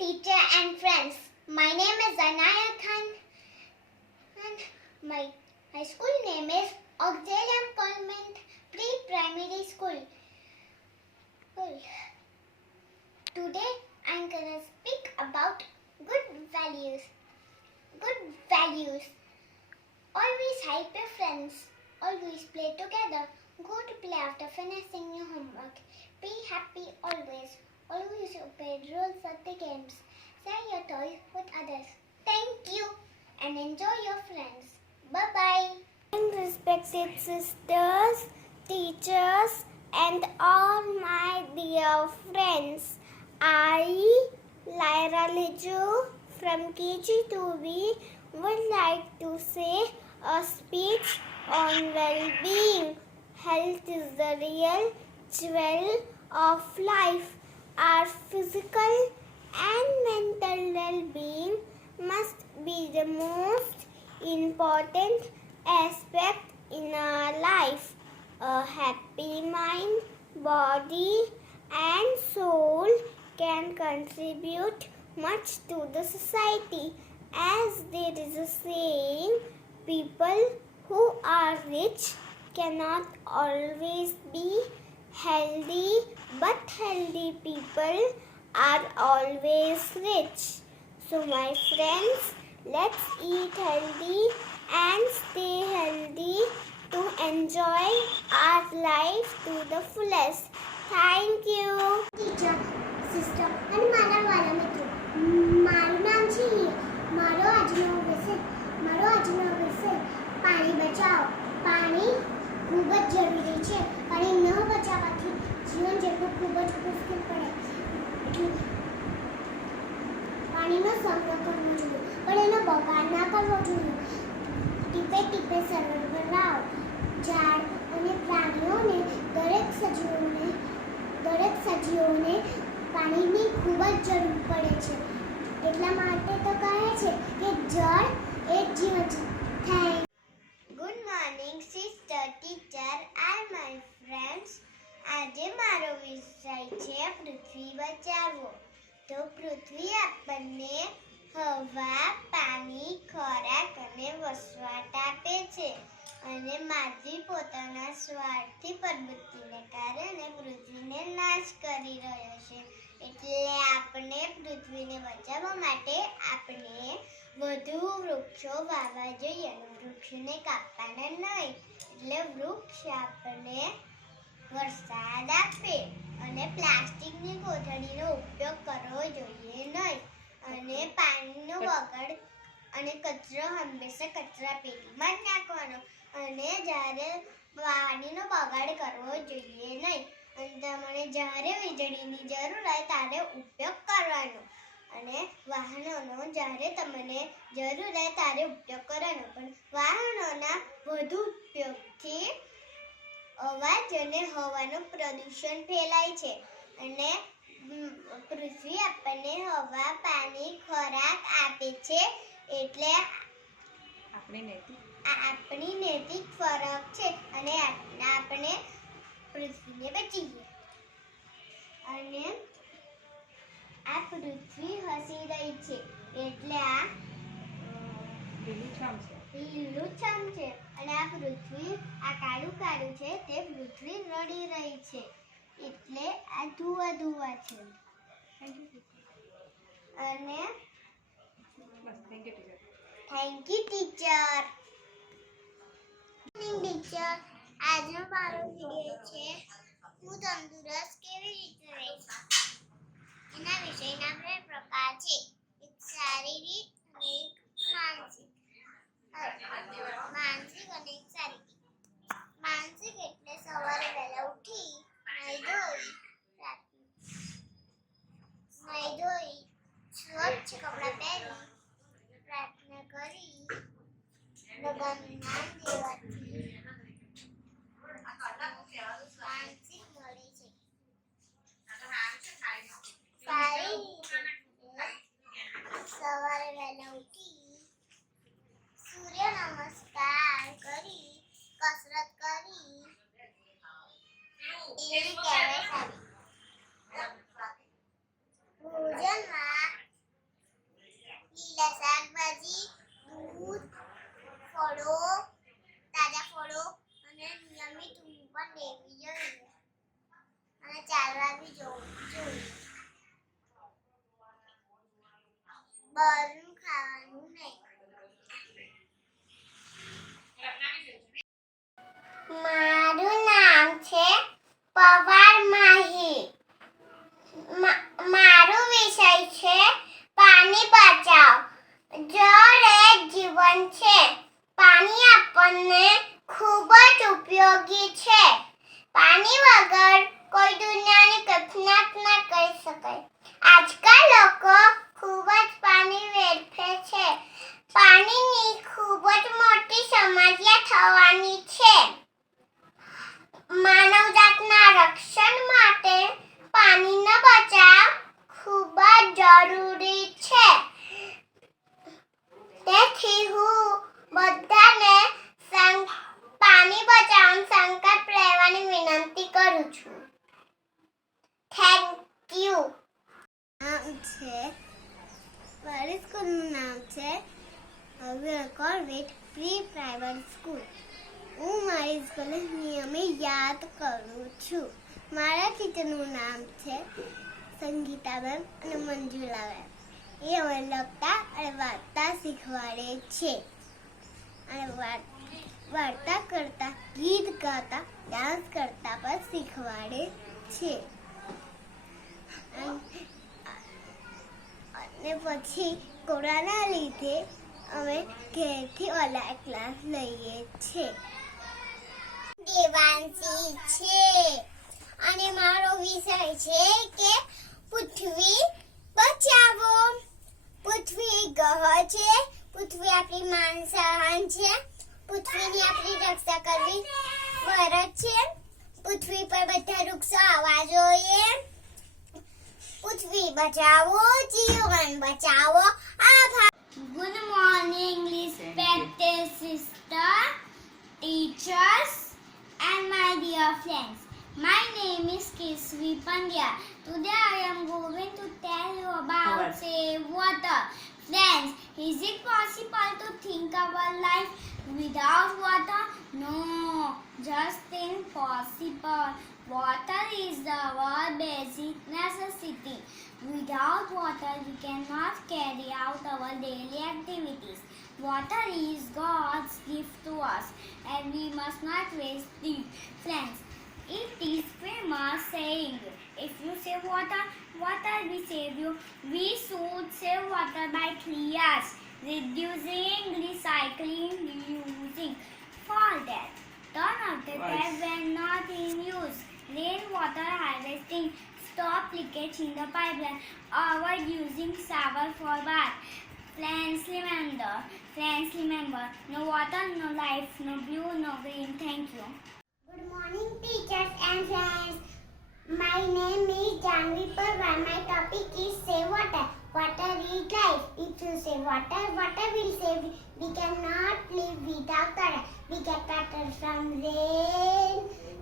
teacher and friends. My name is Anaya Khan and my high school name is Auxilium Convent Pre-Primary School. Today I'm gonna speak about good values. Good values. Always help your friends. Always play together. Go to play after finishing your homework. Be happy always. Always obey rules of the games. Share your toys with others. Thank you and enjoy your friends. Bye-bye. Respected sisters, teachers and all my dear friends. I, Lyra Liju from KG2B would like to say a speech on well-being. Health is the real jewel of life. Our physical and mental well-being must be the most important aspect in our life. A happy mind, body and soul can contribute much to the society. As there is a saying, people who are rich cannot always be healthy, but healthy people are always rich. So my friends, let's eat healthy and stay healthy to enjoy our life to the fullest. Thank you. Teacher, sister અને મારા વાલા મિત્રો, મારું નામ છે હિયા. મારો આજનો વિષય પાણી બચાવો. પાણી ખૂબ જ જરૂરી છે. પાણી ન બચાવવાથી જીવન જીવવું ખૂબ જ મુશ્કેલ પડે. પાણીનો સંગ્રહ કરવો જોઈએ, પણ એનો બગાડ ના કરવો જોઈએ. ટીપે ટીપે સરોવર બનાવો. ઝાડ અને પ્રાણીઓને દરેક સજીવોને પાણીની ખૂબ જ જરૂર પડે છે. એટલા માટે તો કહે છે કે જળ એ જ જીવન છે. Thank good morning sister, teacher and my friends. આજે મારો વિષય છે પૃથ્વી બચાવો. તો પૃથ્વી આપણને હવા, પાણી, ખોરાક અને વસવાટ આપે છે. અને માનવી પોતાના સ્વાર્થથી પ્રવૃત્તિને કારણે પૃથ્વીને નાશ કરી રહ્યો છે. એટલે આપણે પૃથ્વીને બચાવવા માટે આપણે વધુ વૃક્ષો વાવવા જોઈએ અને વૃક્ષને કાપવાના નહીં. એટલે વૃક્ષ આપણને વરસાદ આપે. અને પ્લાસ્ટિકની કોથળીનો ઉપયોગ કરવો જોઈએ નહીં. અને પાણીનો બગાડ અને કચરો હંમેશા કચરા પેટીમાં જ નાખવાનો. અને જ્યારે પાણીનો બગાડ કરવો જોઈએ નહીં. અને તમારે જ્યારે વીજળીની જરૂર હોય ત્યારે ઉપયોગ કરવાનો. અને વાહનોનો જ્યારે તમને જરૂર હોય ત્યારે ઉપયોગ કરવાનો. પણ વાહનોના વધુ ઉપયોગથી અવાજ અને હવાનું પ્રદૂષણ ફેલાય છે. અને પૃથ્વી આપણને હવા, પાણી, ખોરાક આપે છે. એટલે આપણી નૈતિક ફરજ છે અને આપણે પૃથ્વીને બચીએ. અને આ પૃથ્વી હસી રહી છે એટલે આ લીલુંછમ છે. અને આ પૃથ્વી આ કાળું કાળું છે તે પૃથ્વી રડી રહી છે. એટલે આ ધુઆ ધુઆ છે. અને થેન્ક યુ ટીચર. ટીચર, આજનો મારો વિડિયો છે હું તંદુરસ્ત કેવી રીતે રહીશ. એના વિષયના બે પ્રકાર છે, એક શારીરિક અને એક માનસિક. માનસિક અને એક શારીરિક. માનસિક એટલે સવારે વહેલા ઉઠી નાઈ ધોઈ સ્વચ્છ કપડાં પહેરી પ્રાર્થના કરી ભગવાનનું નામ લેવાથી માનસિક મળે છે. શારીરિક સવારે વહેલા ઉઠી સૂર્ય નમસ્કાર કરી કસરત કરી એને કહેવાય કરવા બી જોઈએ. બહારનું ખાવાનું નહીં. મારું નામ છે પવાર માહી. મારો વિષય છે પાણી બચાવ. જળ એ જીવન છે. પાણી આપણને ખૂબ જ ઉપયોગી છે. પાણી વગર કોઈ દુનિયાની કલ્પના ના કરી શકાય. આજકાલ લોકો ખૂબ જ પાણી વેડફે છે. પાણીની ખૂબ જ મોટી સમસ્યા થવાની છે. માનવજાતના રક્ષણ માટે પાણીનો બચાવ ખૂબ જ જરૂરી છે. તેથી હું બધાને પાણી બચાવવાનો સંકલ્પ લેવાની વિનંતી કરું છું. Thank you. મારી સ્કૂલનું નામ છે કોર્બેટ પ્રી પ્રાઇમરી સ્કૂલ. હું મારી સ્કૂલને નિયમિત યાદ કરું છું. મારા ટીચરનું નામ છે સંગીતાબેન અને મંજુલાબેન. એ અમે લખતા અને વાંચતા શીખવાડે છે. અને વાર્તા કરતા, ગીત ગાતા, ડાન્સ કરતા પણ શીખવાડે છે. અને પછી કોરોનાના લીધે અમે ઘરેથી ઓનલાઈન ક્લાસ લઈએ છીએ. દેવાંશી છે અને મારો વિષય છે કે પૃથ્વી બચાવો. પૃથ્વી ગ્રહ છે. પૃથ્વી આપણી માનસહાન છે. પૃથ્વીની આપણી રક્ષા કરવી ફરજ છે. પૃથ્વી પર બધા વૃક્ષો આવવા જોઈએ. પૃથ્વી બચાવો, જીવન બચાવો. આભાર. Good morning, respected sister, teachers, and my dear friends. My name is Kisvi Pandya. Today I am going to tell you about save water. Friends, is it possible to think our life without water? No, just impossible. Water is our basic necessity. Without water, we cannot carry out our daily activities. Water is God's gift to us, and we must not waste it. Friends, it is famous saying, if you save water, water will save you. We should save water by 3 years: reducing, recycling, reusing. For that, turn off the tap when not in use. Rainwater harvesting. Stop leakage in the pipeline. Avoid using shower for bath. Friends, remember, no water, no life, no blue, no green. Thank you. Good morning, teachers and friends. My name is Janvi Parwar. My topic is save water. Water is life. If you save water, water will save you. We cannot live without water. We get water from rain,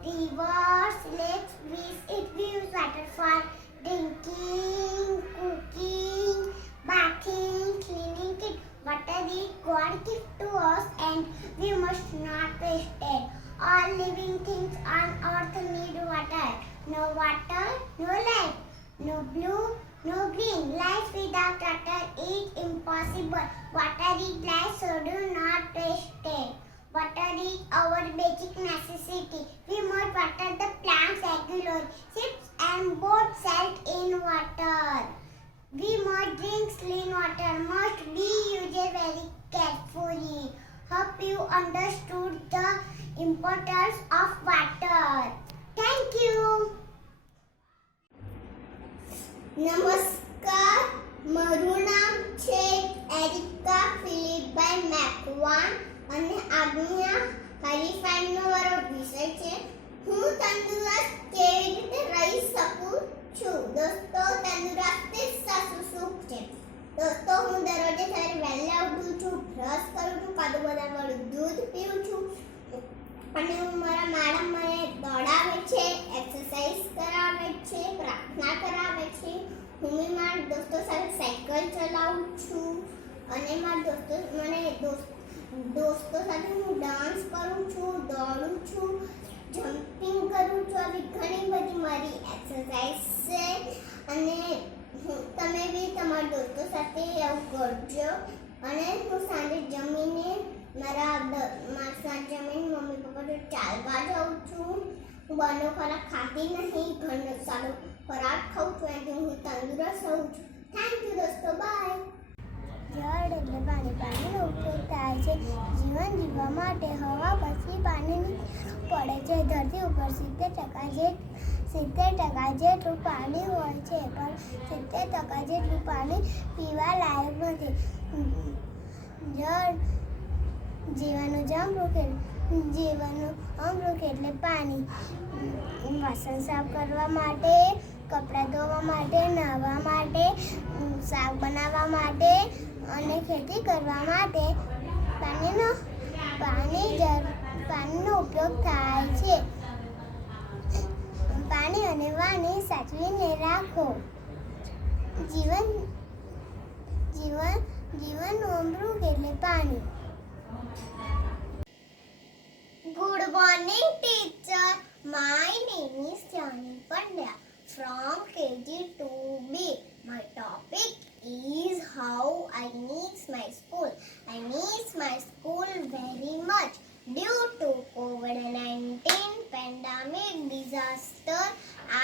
rivers, lakes. We use water for drinking, cooking, bathing, cleaning it. Water is God gift to us, and we must not waste it. All living things on earth need water. No water, no life. No blue, no green. Life without water is impossible. Water is life, so do not waste it. Water is our basic necessity. We must water the plants regularly. Ships and boats sail in water. We must drink clean water. Must be used very carefully. Hope you understood the importance of water. Thank you. નમસ્કાર. મારું નામ છે areca ફિલિપભાઈ Macwan અને આજના હરીફાઈનો મારો વિષય છે હું તંદુરસ્ત કેવી રીતે રહી શકું છું. દોસ્તો, તંદુરસ્તી સાચું સુખ છે. દોસ્તો, હું દરરોજ સવારે વહેલા ઉઠું છું, બ્રશ કરું છું, કાદુ બદામવાળું દૂધ પીઉં છું અને મારા મેડમ મને દોડાવે છે, એક્સરસાઇઝ કરાવે છે, પ્રાર્થના કરાવે છે. હું મારા દોસ્તો સાથે સાયકલ ચલાવું છું અને મારા દોસ્તો સાથે હું ડાન્સ કરું છું, દોડું છું, જમ્પિંગ કરું છું. આવી ઘણી બધી મારી એક્સરસાઇઝ એવું કરજો. અને હું સાંજે જમીને મારા સાંજે જમીને મમ્મી પપ્પા જોડે ચાલવા જાઉં છું. હું બહારનો ખોરાક ખાતી નહીં, ઘરનો સારો ખોરાક ખાઉં છું, એથી હું તંદુરસ્ત રહું છું. થેન્ક યુ દોસ્તો, બાય. જળ એટલે પાણી. પાણીનો ઉપયોગ થાય છે જીવન જીવવા માટે. હવા પછી પાણીની પડે છે. ધરતી ઉપર 70% જેટલું પાણી હોય છે, પણ 70% જેટલું પાણી પીવા લાયક નથી. જળ જીવનનું અમૃત એટલે પાણી. વાસણ સાફ કરવા માટે, કપડાં ધોવા માટે, નાહવા માટે, શાક બનાવવા માટે અને ખેતી કરવા માટે પાણીનો ઉપયોગ થાય છે. પાણી અને વાણી સાચવીને રાખો. જીવનનું અમૃત એટલે પાણી. Good morning, teacher. My name is Jani Pandya from KG 2B. My topic is how I miss my school. I miss my school very much. Due to COVID-19 pandemic disaster,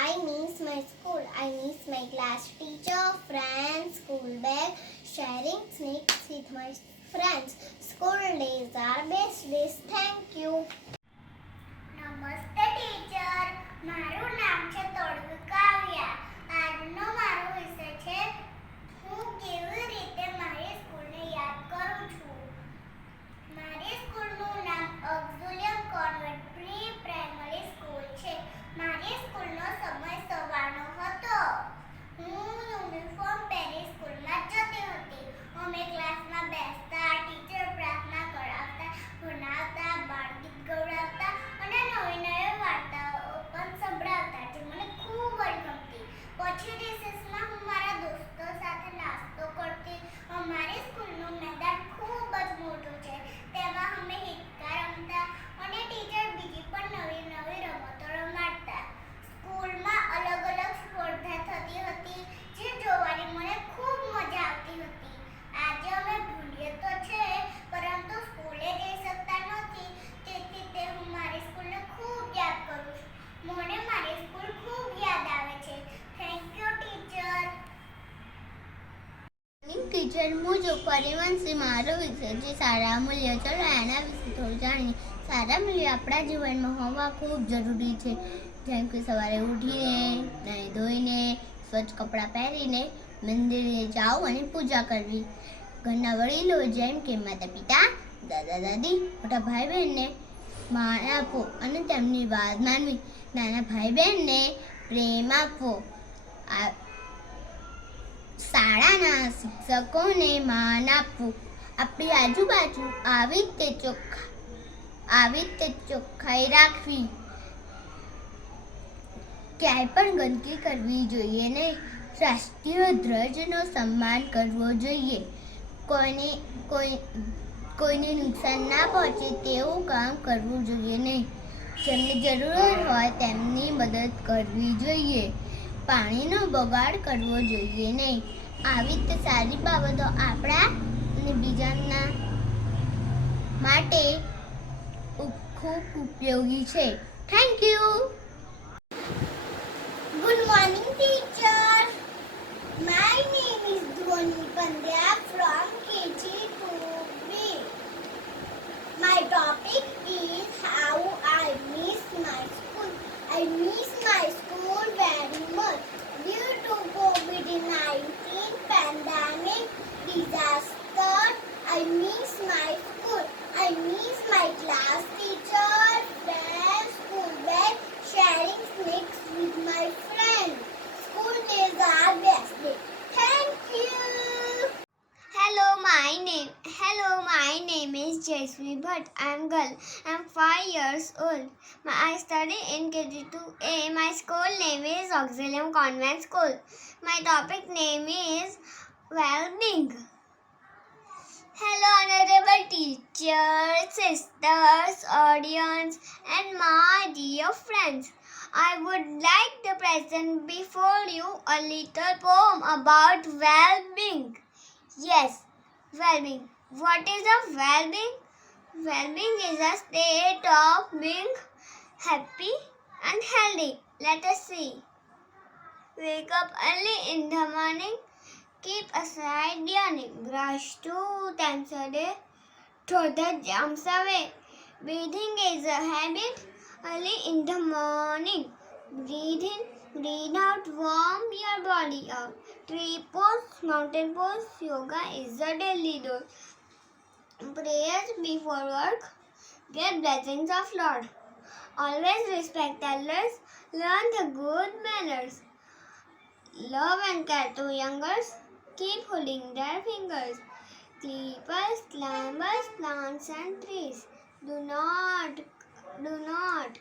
I miss my school. I miss my class teacher, friends, school bag, sharing snacks with my friends. School days are best days. Thank you. નમસ્તે teacher, મારું નામ છે તોડવી કાવ્યા. આજનો મારો વિષય છે હું કેવી રીતે મારી સ્કૂલને યાદ કરું છું. મારી સ્કૂલનું નામ ઓક્ઝિલિયમ કોન્વેન્ટ પ્રી પ્રાઇમરી સ્કૂલ છે. મારી સ્કૂલનો સમય સવારનો હતો. હું યુનિફોર્મ પહેરી સ્કૂલમાં જતી હતી. અમે ક્લાસમાં બેસતા, ટીચર પ્રાર્થના કરાવતા, ભણાવતા, બાળગીત ગવડાવતા અને નવી વાર્તાઓ પણ સંભળાવતા, જે મને ખૂબ જ ગમતી. પછી રિસેસમાં હું મારા દોસ્તો સાથે નાસ્તો કરતી. અમારી સ્કૂલનું મેદાન ખૂબ જ મોટું છે. તેમાં અમે હિંચકા રમતા અને ટીચર બીજી પણ નવી રમતો રમાડતા. સ્કૂલમાં અલગ સ્પર્ધા થતી હતી, જે જોવાની મને ખૂબ મજા આવતી હતી. આજે અમે ભૂલીએ તો છે, પરંતુ સ્કૂલે જઈ શકતા નથી. તેથી તે હું મારી સ્કૂલને ખૂબ યાદ કરું છું. મને મારી સ્કૂલ ખૂબ યાદ આવે છે. Thank you teacher. ટીચર મુજબ પરિવંશી મારો વિષય છે સારા મૂલ્યો. ચલો એના વિશે થોડું જાણીએ. સારા મૂલ્યો આપણા જીવનમાં હોવા ખૂબ જરૂરી છે. જેમ કે સવારે ઉઠીને, નાહી ધોઈને, સ્વચ્છ કપડાં પહેરીને મંદિરે જાઓ અને પૂજા કરવી. ઘરના વડીલો જેમ કે માતા પિતા, દાદા દાદી, મોટા ભાઈ બહેનને માન આપવો અને તેમની વાત માનવી. નાના ભાઈ બહેનને પ્રેમ આપવો. શાળાના શિક્ષકોને માન આપવું. આપણી આજુબાજુ આવી રીતે ચોખ્ખાઈ રાખવી. ક્યાંય પણ ગંદકી કરવી જોઈએ નહીં. રાષ્ટ્રીય ધ્વજનો સન્માન કરવો જોઈએ. કોઈને નુકસાન ના પહોંચે તેવું કામ કરવું જોઈએ નહીં. જેમને જરૂર હોય તેમની મદદ કરવી જોઈએ. પાણીનો બગાડ કરવો જોઈએ નહીં. આવી રીતે સારી બાબતો આપણા અને બીજાના માટે ખૂબ ઉપયોગી છે. Thank you. Good morning, teacher. My name is Dhwani Pandya from KG 2B. My topic is how I miss my school. I miss my school very much. Due to COVID-19 pandemic disaster, I miss my school. I miss my class teacher, friends, school bag, sharing snacks with my friends. School days are best days. Thank you. Hello, my name is Jaisvi Bhatt. I'm girl. I'm 5 years old. I study in KG2A. My school name is Auxilium Convent School. My topic name is well-being. Hello, honorable teachers, sisters, audience, and my dear friends. I would like to present before you a little poem about well-being. Yes, well-being. What is a well-being? Well-being is a state of being happy and healthy. Let us see. Wake up early in the morning. Keep aside yawning. Brush 2 times a day. Throw the germs away. Breathing is a habit. Early in the morning. Breathe in, breathe out, warm your body up. Tree pose, mountain pose, yoga is a daily dose. Prayers before work, get blessings of Lord. Always respect elders, learn the good manners. Love and care to youngers, keep holding their fingers. Creepers, climbers, plants and trees. Do not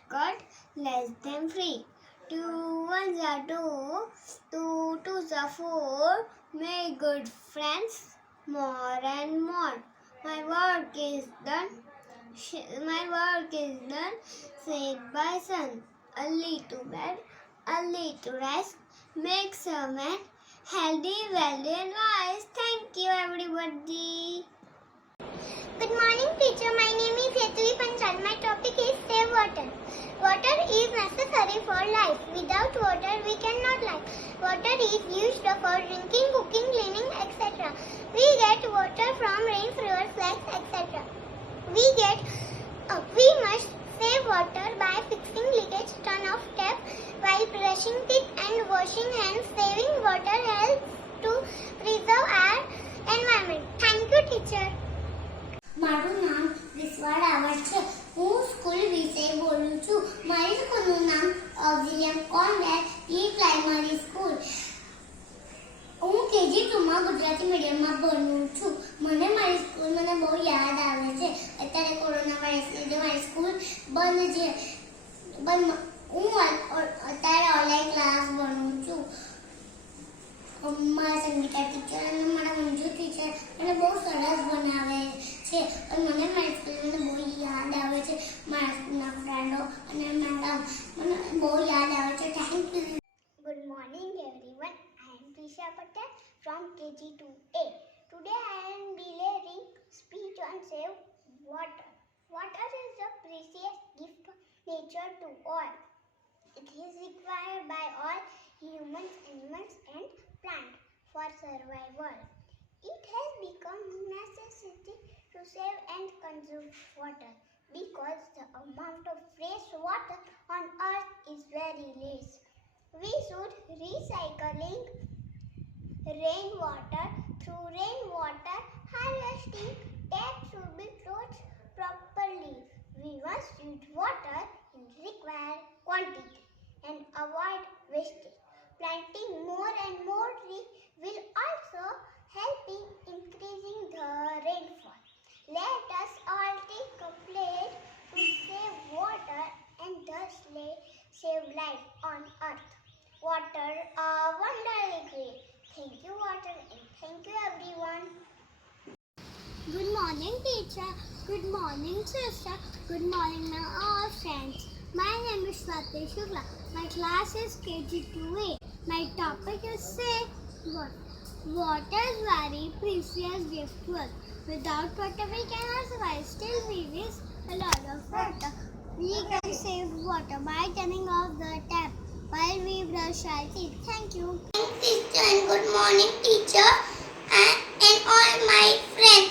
cut, let them free. 2 1s are 2, 2 2s are 4. Make good friends more and more. My work is done. Said by sun. Early to bed, early to rest. Makes a man healthy, wealthy and wise. Thank you everybody. Good morning teacher. My name is Hetvi Panchal. My topic is save water. Water is necessary for life. Without water we cannot live. Water is used for drinking, cooking, cleaning, etc. We get water from rain, rivers, lakes, etc. We must save water by fixing leakage, turn off tap while brushing teeth and washing hands. Saving water helps to preserve our environment. Thank you teacher. મારું નામ વિશ્વા રાવળ છે. હું school વિશે બોલું છું. મારી સ્કૂલનું નામ ઓક્ઝિલિયમ કોન્વેન્ટ પ્રી પ્રાઇમરી સ્કૂલ. હું KG2 માં ગુજરાતી મીડિયમમાં ભણું છું. મને મારી સ્કૂલ મને બહુ યાદ આવે છે. અત્યારે કોરોના વાયરસ લીધે મારી સ્કૂલ બંધ છે. હું અત્યારે ઓનલાઈન ક્લાસ ભણું છું. મારા સંગીતા ટીચર અને મારા મંજુ ટીચર મને બહુ સરસ બનાવે છે. મને મારી સ્કૂલને બહુ યાદ આવે છે. મારા સ્કૂલના ફ્રેન્ડો અને મેડમ મને બહુ યાદ આવે છે. Thank you. Good morning everyone. I am Prisha Patel from KG2A. Today I am delivering speech on save water. Water is a precious gift of nature to all. It is required by all humans, animals and plants for survival. It has become necessity to save and conserve water because the amount of fresh water on earth is very less. We should recycling rainwater through rainwater harvesting. Taps should be closed properly. We must use water in required quantity and avoid wastage. Planting more and more trees will also help in increasing the rainfall. Let us all take a pledge to save water and thus save life on earth. Water, a wonderfully great. Thank you water and thank you everyone. Good morning teacher. Good morning sister. Good morning my all friends. My name is Swati Shukla. My class is KG2A. My topic is save water. Water is very precious gift to us. Without water we cannot survive. Still we waste a lot of water. We can save water by turning off the tap while we brush our teeth. Thank you. Teacher and good morning teacher and all my friends.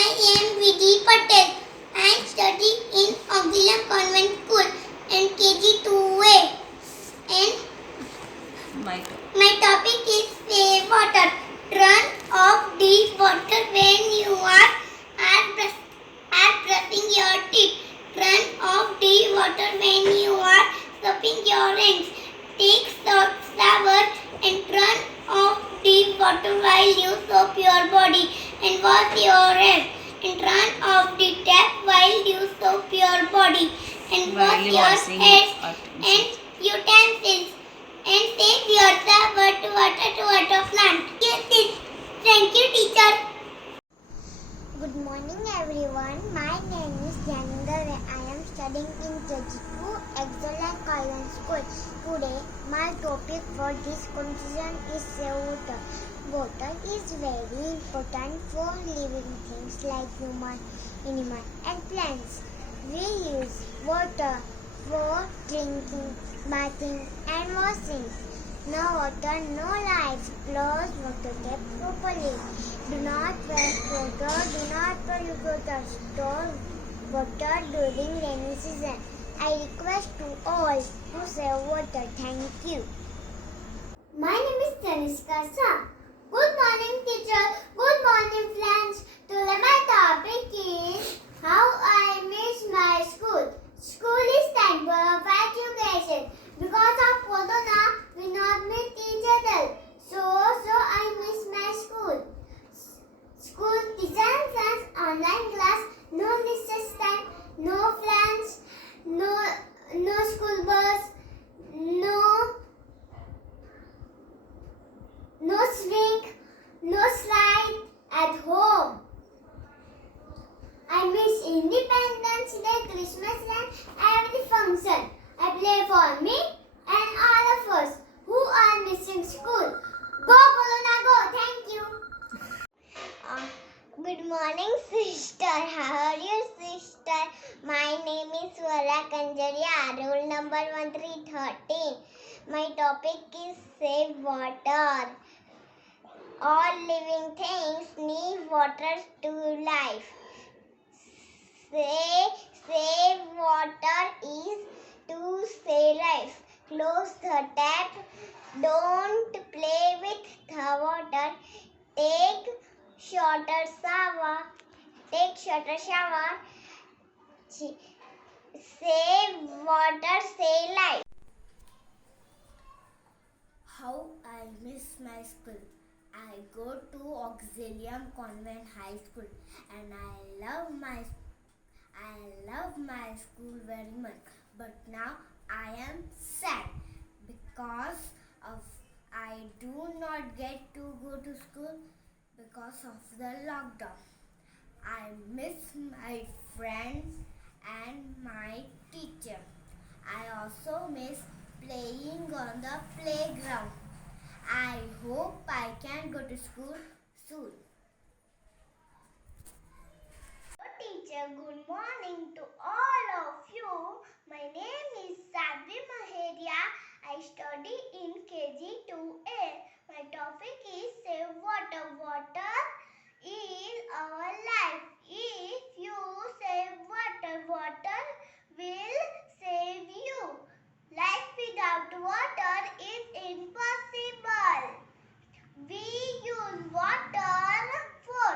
I am Vidhi Patel. I study in Auxilium Convent School and KG2A. And my topic is save water. Turn off the water when you are brushing your teeth. Turn off the water when you are soaping your hands. Take shower and turn off the water while you soap your body and wash your hands. And turn off the tap while you soap your body and wash your hands and utensils. And save yourself water to water plant. Thank you teacher. Good morning everyone. My name is Janindra. I am studying studying in KG2 Excellent Guidance School. Today, my topic for this conversation is save water. Water is very important for living things like human, animal, and plants. We use water for drinking, bathing, and washing. No water, no life. Close water tap properly. Do not waste water. Do not pollute water. Store water during rainy season. I request to all to save water. Thank you. My name is Tanishka Shah. Good morning, teacher. Good morning, friends. Today my topic is how I miss my school. School is temple of education. Because of Corona, we not meet each other. So I miss my school. School teacher and friends, online class, no recess time, no friends, no school bus, no swing, no slide at home. I miss Independence Day, Christmas and every function. I play for me and all of us who are missing school. Go Corona, go! Thank you. Good morning, sister. How are you, sister? My name is Swara Kanjaria, roll number 1313. My topic is save water. All living things need water to life. Save water is to save life. Close the tap. Don't play with the water. Take shorter shower. Save water, save life. How I miss my school. I go to Auxilium Convent High School and I love my school very much. But now I am sad because of I do not get to go to school because of the lockdown. I miss my friends and my teacher. I also miss playing on the playground. I hope I can go to school soon. Teacher, good morning to all of you. My name is Sadvi Maheria. I study in KG2A. My topic is save water. Water is our life. If you save water, water will save you. Life without water is impossible. We use water for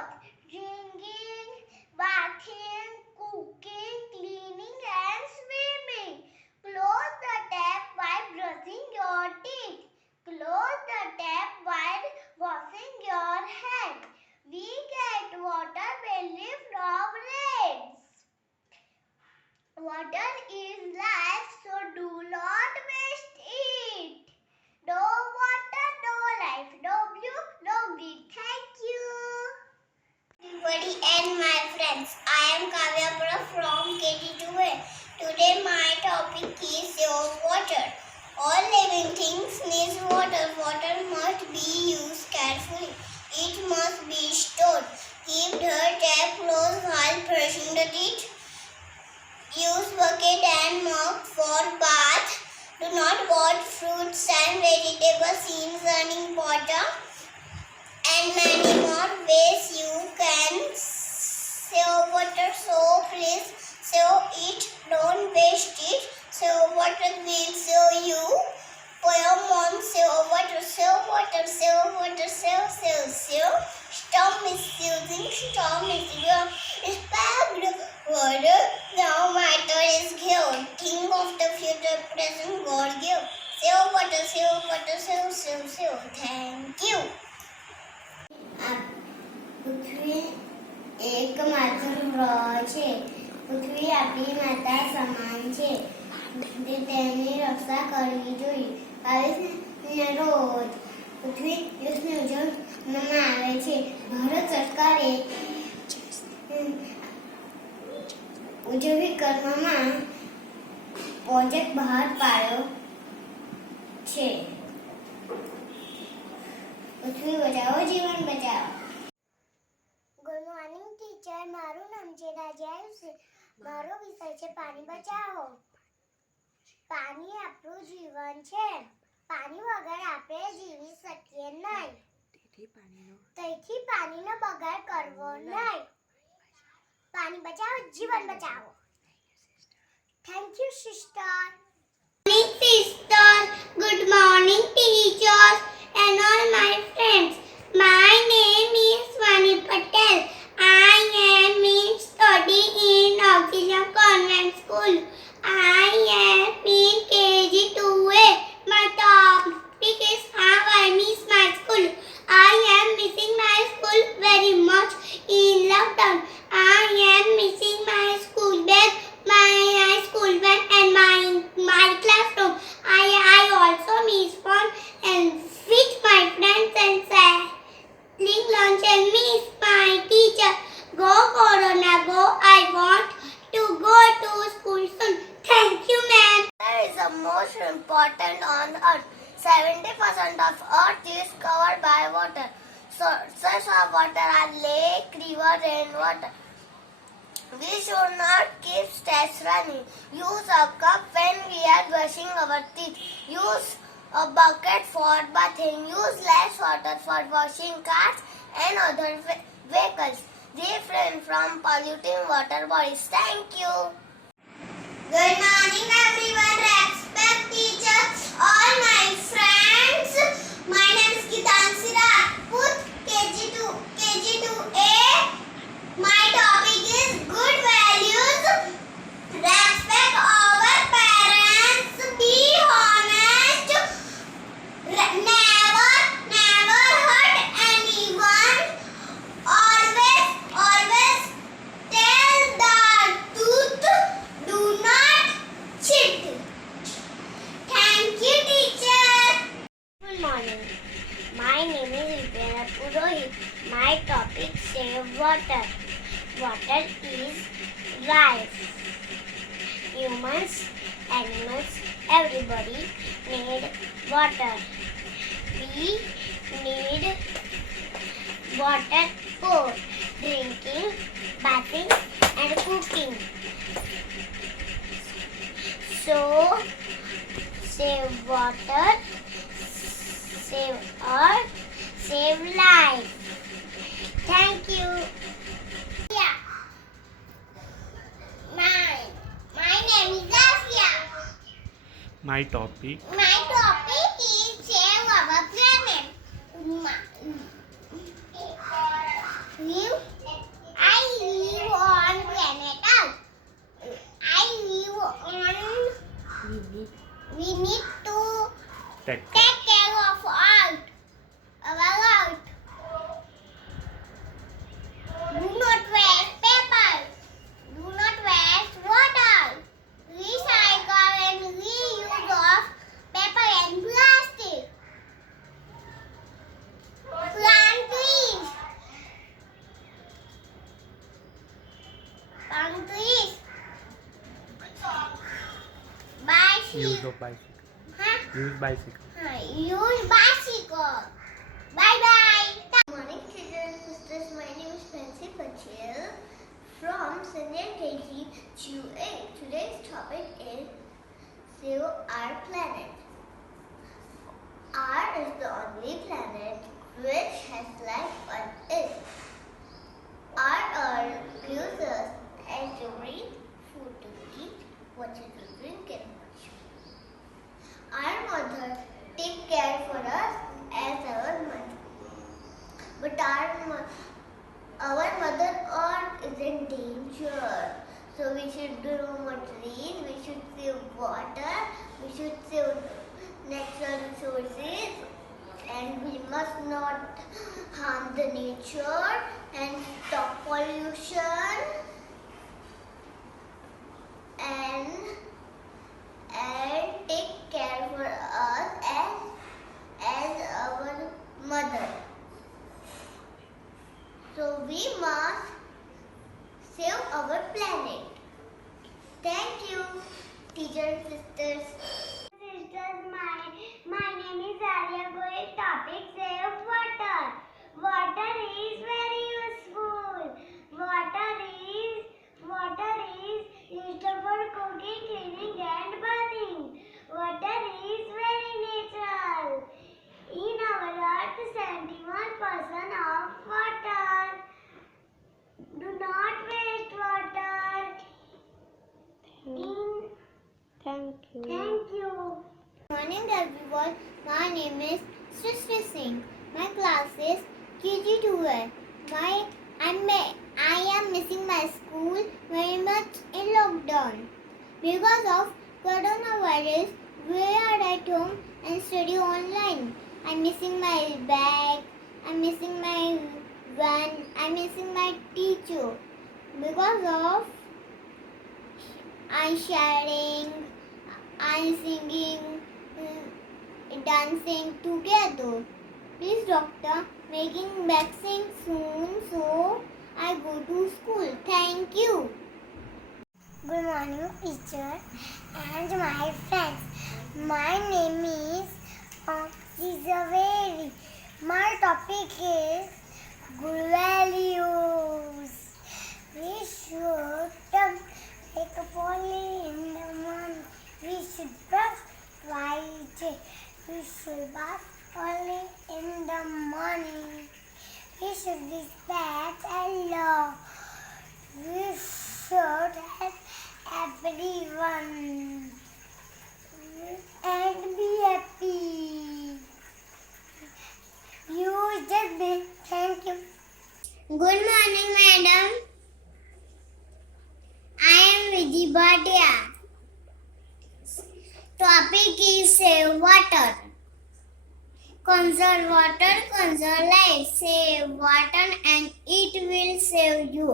drinking, bathing, cooking, cleaning and swimming. Close the tap while brushing your teeth. Close the tap while washing your hands. We get water mainly from rains. Water is life, so do not waste it. No water, no life. No blue, no green. Thank you. Everybody and my friends, I am Kavyapura from KG2A. Today my topic is save water. All living things need water. Water must be used carefully. It must be stored. Keep the tap closed while brushing the teeth. Use bucket and mug for bath. Do not wash fruits and vegetables in running water. And many more ways you can save water. So please save it. Don't waste it. Save water will save you. For your mom, save water, save water, save water, save. Stop misusing, stop misusing. Respect water. Now matter is given. Think of the future, present God give. Save water, save water, save. Thank you. પૃથ્વી એકમાત્ર ગ્રહ છે. પૃથ્વી આપણી માતા સમાન છે. તેની રક્ષા કરવી જોઈએ. 22 રોજ પૃથ્વી દિવસની ઉજવવામાં આવે છે. ભારત સરકારે ઉજવણી કરવામાં પ્રોજેક્ટ બહાર પાડ્યો છે. પૃથ્વી બચાવો જીવન બચાવો. ગુડ મોર્નિંગ ટીચર, મારું નામ છે રાજાયુષ. મારો વિષય છે પાણી બચાવો. પાણી આપણું જીવન છે. પાણી વગર આપણે જીવી શકીએ નહીં. તેથી પાણીનો બગાડ કરવો નહીં. પાણી બચાવો જીવન બચાવો. Thank you sister. Sister, good morning teachers and all my friends. My name is Vani Patel. I am studying in Auxilium Convent School. I am in KG 2A. My topic is how I miss my school. I am missing my school very much in lockdown. I am missing my school bag, my school van and my classroom. I also miss fun and with my friends and selling lunch and miss my teacher. Go Corona, go! I want to go to school soon. Thank you, ma'am. Water is the most important on earth. 70% of earth is covered by water. Sources of water are lake, river, rainwater. We should not keep taps running. Use a cup when we are brushing our teeth. Use a bucket for bathing. Use less water for washing cars and other vehicles. Refrain from polluting water bodies. Thank you. Good morning everyone. Respect teachers, all my friends. My name is Gitansi Rajput, KG2A. My topic is good values. Respect our parents. Be honest. Never hurt anyone. Always tell the truth. Do not cheat. Thank you, teacher. Good morning. My name is Vipera Purohit. My topic save water. Water is life. Humans, animals, everybody need water. We need water for drinking, bathing and cooking. So, save water, save earth, save life. Thank you. Yeah. My name is Zafia. My topic My topic is save our planet. I live on planet Earth. We need to tech. take care of Earth. Our Earth. Do not waste paper. Do not waste water. Recycle and reuse of paper and plastic. Plant trees. Plant trees. Use of bicycle. Huh? Use bicycle. Use bicycle. Bye bye. Good morning, teachers and sisters. My name is Fancy Patel from Senior KG 2A. Today's topic is save our planet. Earth is the only planet which has life on it. Our Earth gives us air to breathe, food to eat, water to drink, and wash. Our mother takes care for us as our mother. But our mother Earth is in danger. So we should do more trees, we should save water, we should save natural resources, and we must not harm the nature and stop pollution and take care for us as our mother. So we must save our planet. Thank you. teacher and sisters. Sisters, my name is Arya Goyal. Topic save water. Water is very useful. Water is used for cooking, cleaning and bathing. Water is very natural. In our earth, 71% of water. Do not waste water. Thank you. Thank you. Morning everyone. My name is Srishti Singh. My class is KG2. I am missing my school very much in lockdown. Because of coronavirus, we are at home and study online. I'm missing my bag. I'm missing my van. I'm missing my teacher. Because of I sharing, I singing, dancing together. Please doctor, making vaccine soon so I go to school. Thank you. Good morning, teacher and my friends. My name is Zaveri. My topic is good values. We should take a poly in the morning. We should brush twice. We should bath early in the morning. We should respect and love. We should help everyone and be happy. You just be. Thank you. Good morning, madam. I am Vidhi Bhatia. Topic is save water. Conserve water, conserve life. Save water and it will save you.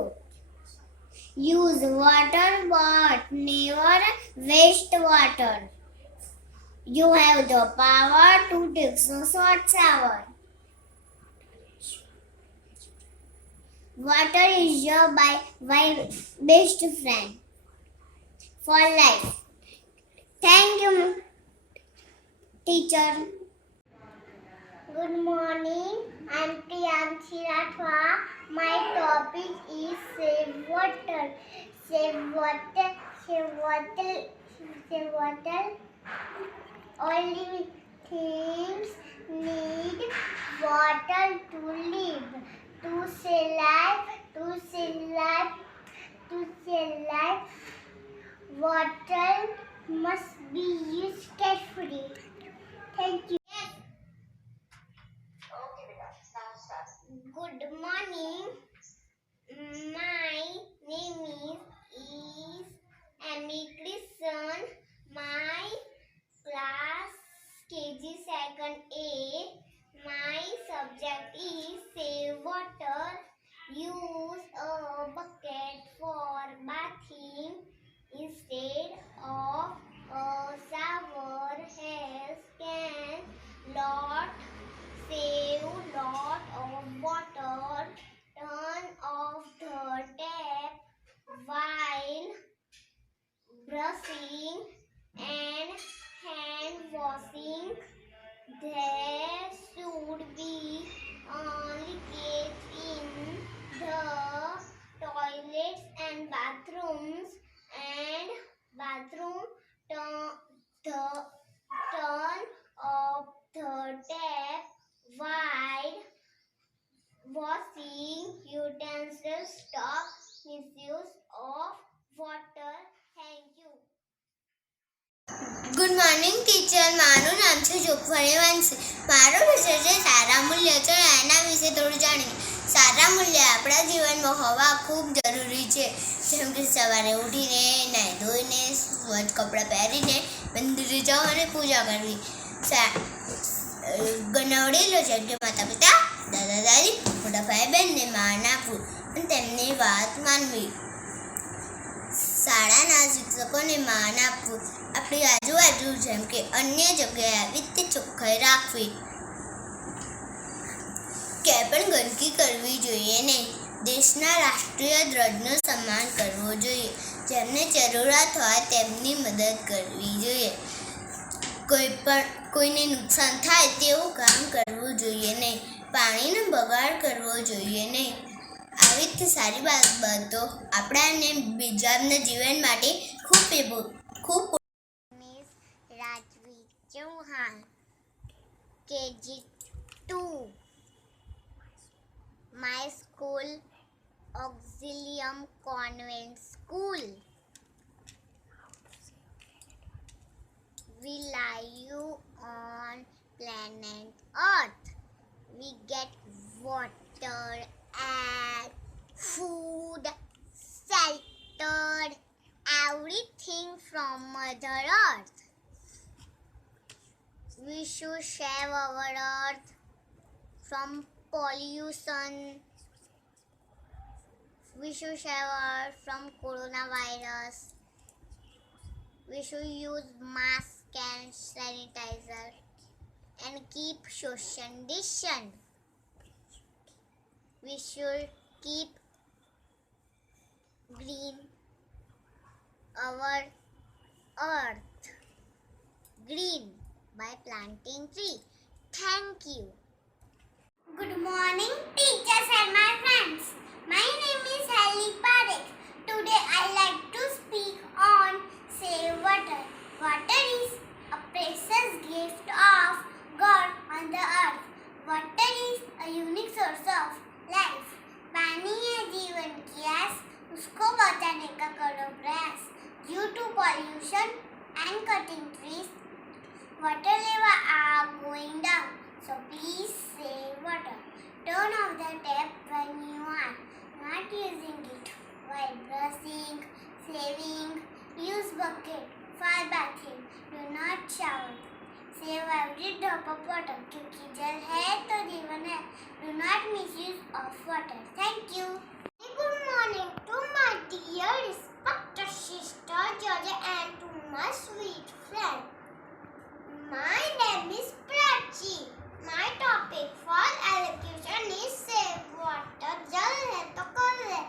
Use water but never waste water. You have the power to take a short shower. Water is your best friend for life. Thank you, teacher. Good morning. I'm Priyanshi Rathwa. My topic is save water. Save water. Save water. Save water. All living things need water to live. To save life. To save life. To save life. Water must be used carefully. Thank you. Good morning. My name is Amy Krishnan. My class KG 2nd A. My subject is save water. Use a bucket for bathing instead of a shower. Has can save lot of water. Turn off the tap while brushing and hand washing. There should be leakage in the toilets and bathrooms turn off the tap while washing utensils. Stop misuse of water. Thank you. Good morning teacher. મારું નામ છે જોગવાણી વંશી. મારો વિષય છે સારા મૂલ્ય. ચલો એના વિશે થોડું જાણીએ. સારા મૂલ્ય આપણા જીવનમાં હોવા ખૂબ જરૂરી છે. જેમ કે સવારે ઉઠીને નાહી ધોઈને સ્વચ્છ કપડાં પહેરીને મંદિરે જવાની પૂજા કરવી. ઘરના વડીલો જેમ કે માતા પિતા, દાદા દાદી, મોટા ભાઈ બહેનને માન આપવું અને તેમની વાત માનવી. શાળાના શિક્ષકોને માન આપવું. આપણી આજુબાજુ જેમ કે અન્ય જગ્યાએ આવી રીતે ચોખ્ખાઈ રાખવી. ક્યાંય પણ ગંદકી કરવી જોઈએ નહીં. દેશના રાષ્ટ્રીય ધ્વજનો સન્માન કરવો જોઈએ. જેમને જરૂરત હોય તેમની મદદ કરવી જોઈએ. કોઈને નુકસાન થાય તેવું કામ કરવું જોઈએ નહીં. પાણીનો બગાડ કરવો જોઈએ નહીં. આવી રીતે સારી બાબતો આપણાને બીજાના જીવન માટે ખૂબ Miss Rajvi Chauhan, KG2. My school, Auxilium Convent School. We live on planet Earth. We get water, air, food, shelter, everything from Mother Earth. We should save our earth from pollution. We should save earth from coronavirus. We should use mask and sanitizer and keep social distance. We should keep green our earth green by planting tree. Thank you. Good morning, teachers and my friends. My name is Halli Parekh. Today I like to speak on save water. Water is a precious gift of God on the earth. Water is a unique source of life. पानी है जीवन की आस, उसको बचाने का करो प्रयास. Due to pollution and cutting trees, water level are going down. So please save water. Turn off the tap when you are not using it. While brushing, saving, use bucket for bathing. Do not shower. Save every drop of water. क्योंकि जल है तो जीवन है. Do not misuse of water. Thank you. Good morning to my dear respected sister Georgia and to my sweet friend. My name is Prachi. My topic for elocution is save water. जल है तो कल है.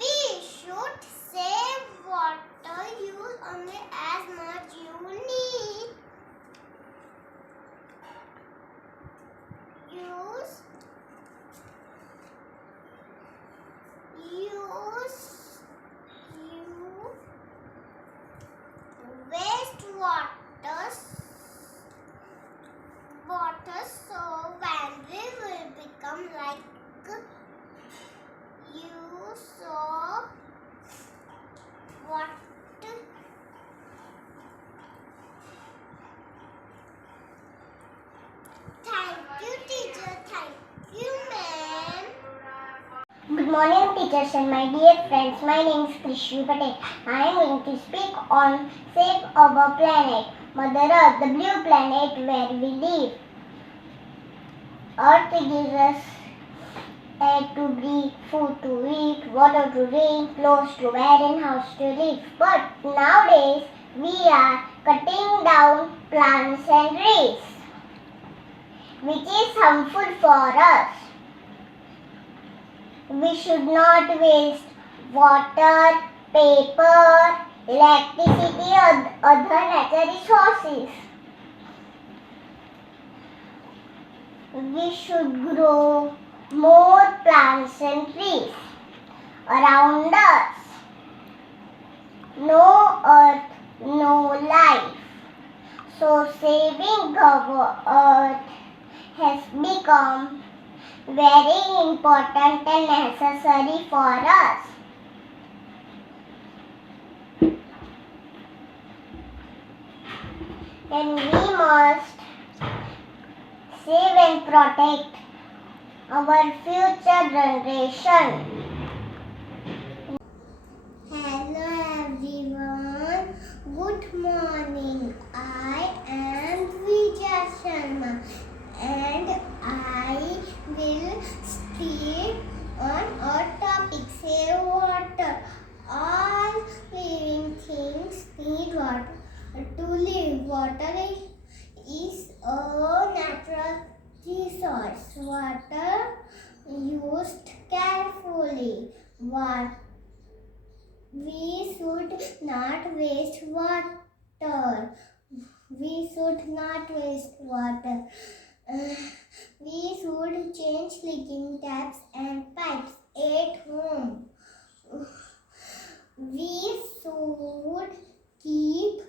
We should save water. Use only as much you need. Use waste water so when we will become like you. So what thank you teacher, thank you ma'am. Good morning teachers and my dear friends. My name is Krishvi Patel. I am going to speak on save our planet, Mother Earth, the blue planet where we live. Earth gives us air to breathe, food to eat, water to drink, clothes to wear and house to live. But nowadays we are cutting down plants and trees, which is harmful for us. We should not waste water, paper, electricity or other natural resources. We should grow more plants and trees around us. No earth, no life. So saving our earth has become very important and necessary for us. And we must save and protect our future generation. Hello everyone, good morning. I am Vijay Sharma and I will speak on our topic save water. All living things need water to live. Water is a natural resource. Water used carefully. We should not waste water. We should not waste water. We should change leaking taps and pipes at home. We should keep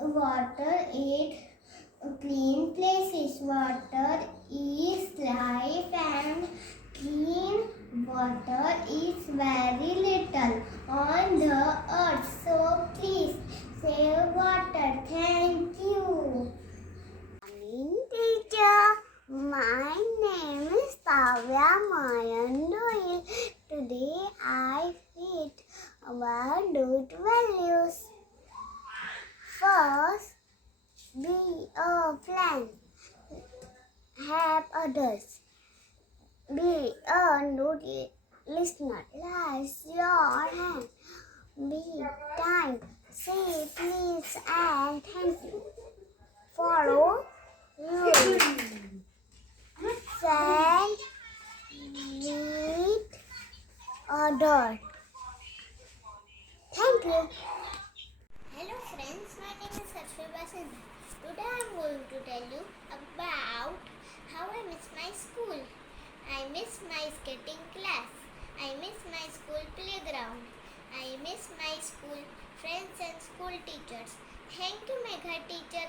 water at clean places. Water is life and clean water is very little on the earth. So please save water. Thank you. Morning, teacher. My name is Tavya Mayandoil. Today I read about good values. First, be a friend. Help others. Be a good listener. Raise your hand. Be kind. Say please and thank you. Follow rules. Send with order. Thank you. Hello friends, my name is Sarshvibha Sindhu. Today I am going to tell you about how I miss my school. I miss my skating class. I miss my school playground. I miss my school friends and school teachers. Thank you Megha teacher